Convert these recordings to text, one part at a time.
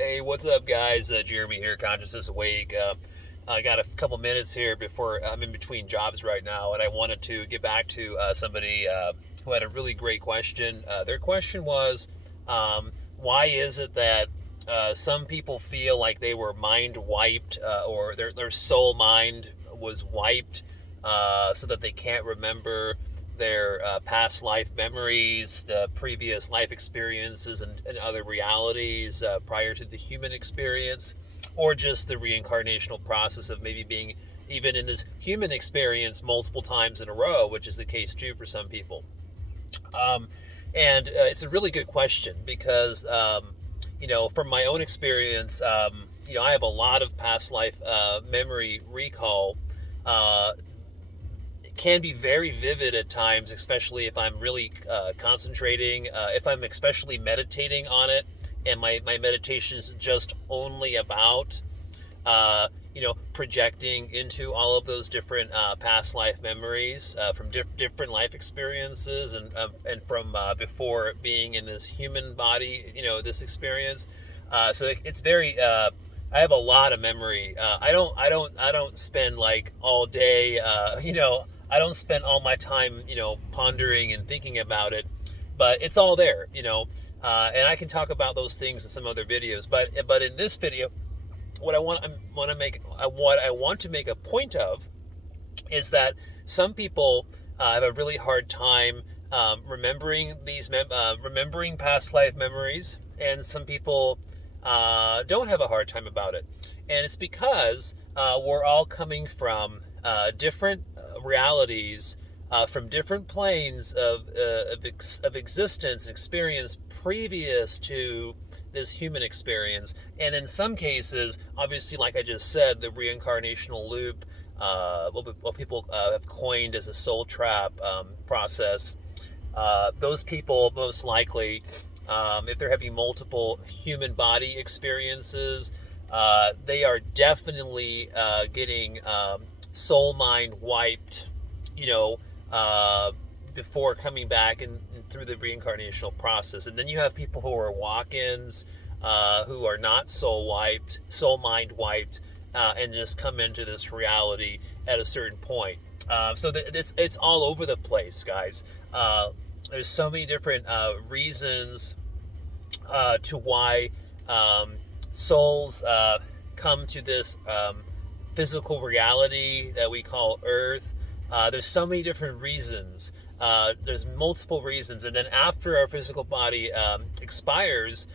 Hey, what's up, guys? Jeremy here, Consciousness Awake. I got a couple minutes here before I'm in between jobs right now, and I wanted to get back to somebody who had a really great question. Their question was, why is it that some people feel like they were mind wiped, or their soul mind was wiped, so that they can't remember their past life memories, the previous life experiences, and other realities prior to the human experience, or just the reincarnational process of maybe being even in this human experience multiple times in a row, which is the case too for some people. Um, and it's a really good question because, from my own experience, I have a lot of past life memory recall. Uh, it can be very vivid at times, especially if I'm really concentrating, if I'm especially meditating on it, and my meditation is just only about projecting into all of those different past life memories from different life experiences, and from before being in this human body, this experience. So it's very. I have a lot of memory. I don't spend like all day. I don't spend all my time, pondering and thinking about it, but it's all there. And I can talk about those things in some other videos. But in this video, what I want to make a point of is that some people have a really hard time remembering past life memories, and some people don't have a hard time about it, and it's because we're all coming from different realities, from different planes of existence and experience previous to this human experience. And in some cases, obviously, like I just said, the reincarnational loop, what people have coined as a soul trap process, those people most likely, if they're having multiple human body experiences, they are definitely getting soul mind wiped, you know, uh, before coming back and through the reincarnational process. And then you have people who are walk-ins, who are not soul mind wiped, and just come into this reality at a certain point. So that it's all over the place, guys. There's so many different reasons to why souls come to this physical reality that we call Earth. There's so many different reasons. There's multiple reasons, and then after our physical body expires,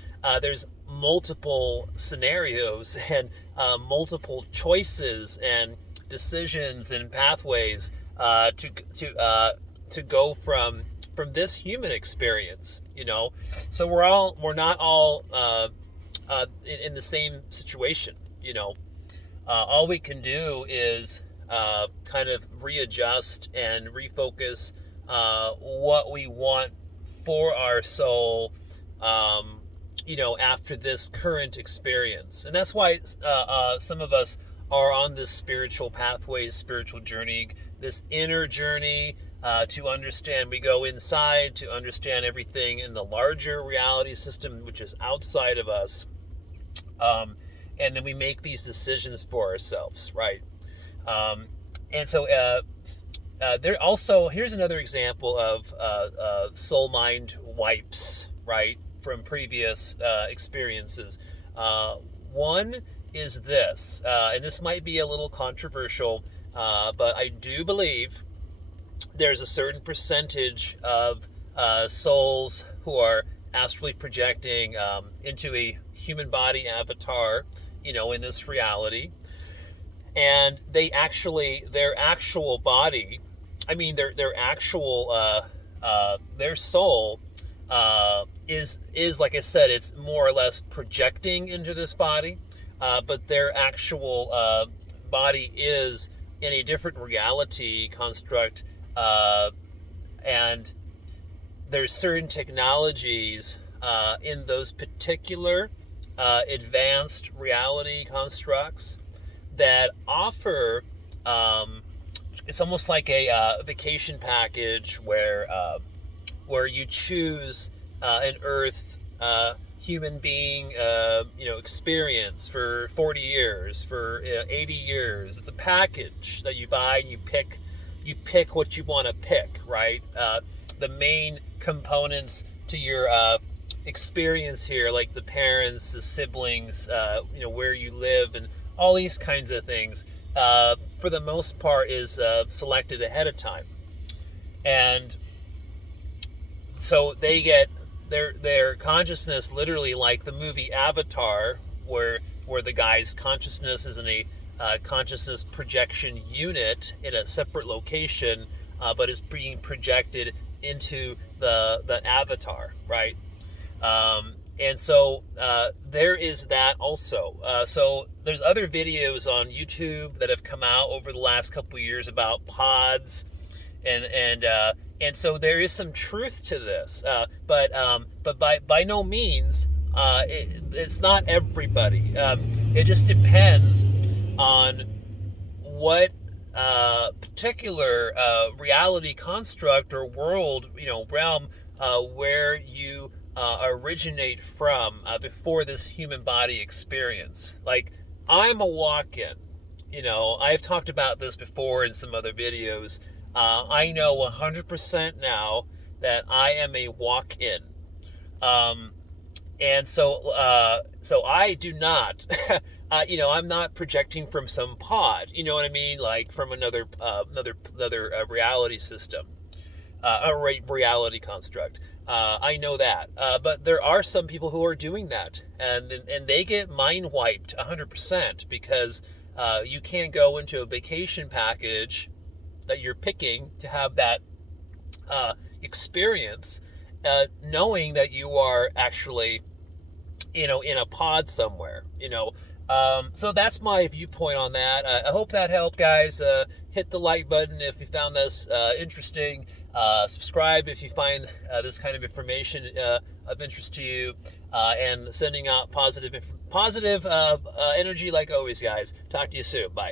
there's multiple scenarios and multiple choices and decisions and pathways to go from this human experience. So we're not all in the same situation. All we can do is kind of readjust and refocus what we want for our soul, after this current experience. And that's why some of us are on this spiritual pathway, spiritual journey, this inner journey, to understand. We go inside to understand everything in the larger reality system, which is outside of us. And then we make these decisions for ourselves, right? And so there also, here's another example of soul mind wipes, right, from previous experiences. One is this, and this might be a little controversial, but I do believe there's a certain percentage of souls who are astrally projecting into a human body avatar, in this reality. And their actual body, I mean, their actual, their soul is, like I said, it's more or less projecting into this body, but their actual body is in a different reality construct, and there's certain technologies in those particular advanced reality constructs that offer, it's almost like a vacation package where you choose an Earth human being, experience for 40 years, for 80 years. It's a package that you buy and you pick what you want to pick, right? The main components to your experience here, like the parents, the siblings, where you live, and all these kinds of things, for the most part, is selected ahead of time. And so they get their consciousness, literally like the movie Avatar, where the guy's consciousness is in a consciousness projection unit in a separate location, but is being projected into the avatar, right? And so there is that also. So there's other videos on YouTube that have come out over the last couple of years about pods, and so there is some truth to this, but by no means it's not everybody. It just depends on what particular reality construct or world, realm, where you originate from before this human body experience. Like, I'm a walk-in. I've talked about this before in some other videos. I know 100% now that I am a walk-in. And so I do not, I'm not projecting from some pod, you know what I mean? Like from another reality system, a reality construct. I know that. But there are some people who are doing that, and they get mind wiped 100%, because you can't go into a vacation package that you're picking to have that experience, knowing that you are actually, in a pod somewhere, So that's my viewpoint on that. I hope that helped, guys. Hit the like button if you found this interesting. Subscribe if you find this kind of information of interest to you. And sending out positive energy like always, guys. Talk to you soon. Bye.